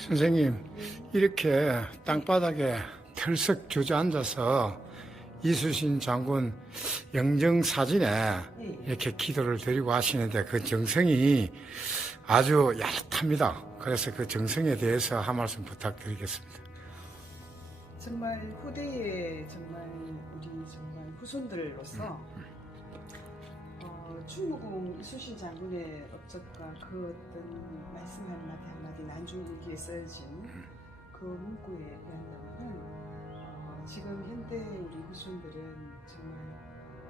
선생님, 이렇게 땅바닥에 털썩 주저앉아서 이수신 장군 영정 사진에 이렇게 기도를 드리고 하시는데 그 정성이 아주 야릇합니다. 그래서 그 정성에 대해서 한 말씀 부탁드리겠습니다. 정말 후대에 정말 우리 정말 후손들로서 어, 충무공 이수신 장군의 업적과 그 어떤 말씀 한마디 한마디 난중일기에 쓰여진 그 문구에 의한다면 어, 지금 현대 우리 후손들은 정말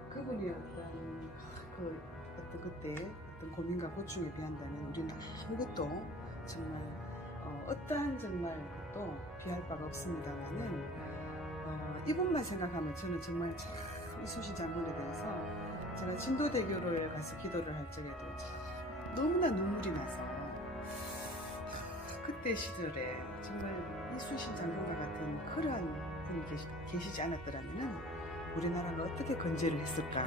그분의 어떤 그 어떤 그때 어떤 고민과 고충에 비한다면 우리는 아무것도 정말 어, 어떠한 정말 것도 비할 바가 없습니다만은 어, 이분만 생각하면 저는 정말 참 이수신 장군에 대해서 제가 진도대교를 가서 기도를 할 적에도 참 너무나 눈물이 나서 그때 시절에 정말 이수신 장군과 같은 그러한 분이 계시, 계시지 않았더라면 우리나라가 어떻게 건재를 했을까?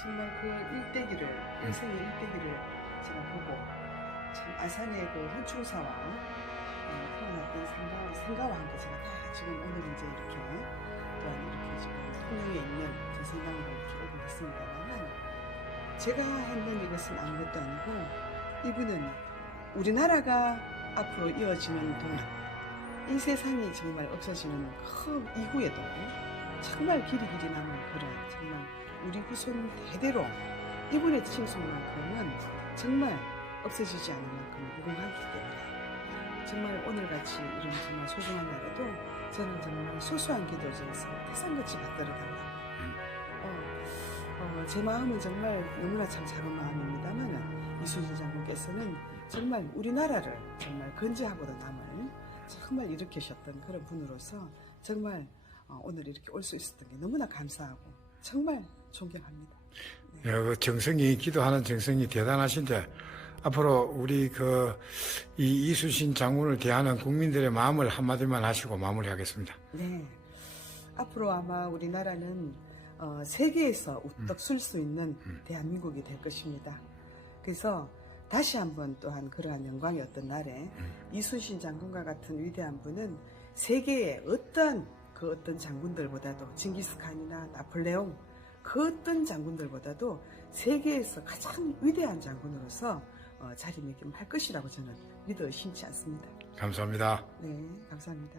정말 그 일대기를 인생의 일대기를 제가 보고 참 아산의 그 현충사와 어, 태어났던 생가와, 생가와 함께 제가 다 지금 오늘 이제 이렇게 지금 통영에 있는 제 오고 있습니다만 제가 하는 이것은 아무것도 아니고 이분은 우리나라가 앞으로 이어지는 동안 이 세상이 정말 없어지는 큰 이후에도 정말 길이 길이 남은 그런 정말 우리 후손 대대로 이분의 칭송만큼은 정말 없어지지 않을 만큼 무궁하기 때문에 정말 오늘같이 이런 정말 소중한 날에도 저는 정말 소소한 기도 중에서 태산같이 받들어달라고 어, 어, 제 마음은 정말 너무나 참 작은 마음입니다만 이수진 장군께서는 정말 우리나라를 정말 건재하고도 남을 정말 일으키셨던 그런 분으로서 정말 어, 오늘 이렇게 올 수 있었던 게 너무나 감사하고 정말 존경합니다. 예, 그 정성이 기도하는 정성이 대단하신데 앞으로 우리 그 이 이수신 장군을 대하는 국민들의 마음을 한마디만 하시고 마무리하겠습니다. 네. 앞으로 아마 우리나라는 어, 세계에서 우떡 술수 있는 대한민국이 될 것입니다. 그래서 다시 한번 또한 그러한 영광의 어떤 날에 이순신 장군과 같은 위대한 분은 세계의 어떤 그 어떤 장군들보다도 징기스칸이나 나폴레옹 그 어떤 장군들보다도 세계에서 가장 위대한 장군으로서 어, 자리매김할 것이라고 저는 믿어 의심치 않습니다. 감사합니다. 네, 감사합니다.